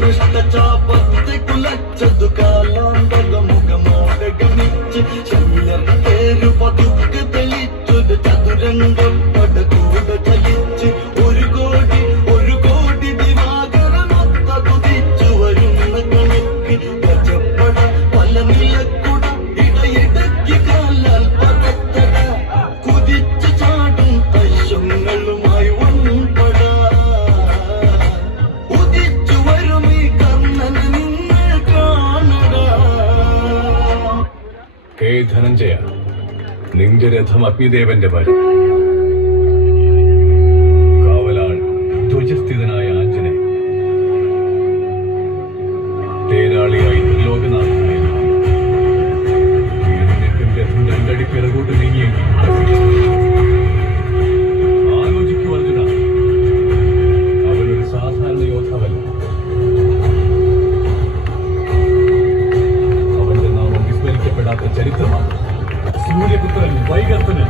കൃഷ്ണചാപത്തെ കുലച്ചതു കാലാന്തക മുഖമോടെ ഗമിച്ച് ശല്യം പേരു പതുക്കെ തെളിച്ചൊരു ചതുരംഗം പടകൂട ചലിച്ച് ഒരു കോടി ദിവാകരമൊത്തതുതിച്ചു വരുന്ന കണക്ക് ഗജപ്പട പല നിലക്കുട ഇടയിടയ്ക്ക് കാലാൽ പടത്തട കുതിച്ചു ചാടും പശുങ്ങളുമായി വൻപട ഉദിച്ചു വരും ഈ കർണന് നിങ്ങൾ കാണട. ഹേ ധനഞ്ജയ, നിന്റെ രഥം അഗ്നിദേവന്റെ വരം. കാവലാൾ ധ്വജസ്ഥിതനായ ആഞ്ജനേയൻ, തേരാളിയായി ത്രിലോകനാഥനായ രഥം രണ്ടടി പിറകോട്ട് നീങ്ങിയെങ്കിൽ ആലോചിക്കൂ അർജുന, അവനൊരു സാധാരണ യോദ്ധാവല്ല. അവന്റെ നാമം വിസ്മരിക്കപ്പെടാത്ത ചരിത്രമാണ്. സൂര്യപുത്രൻ വൈകർത്തന്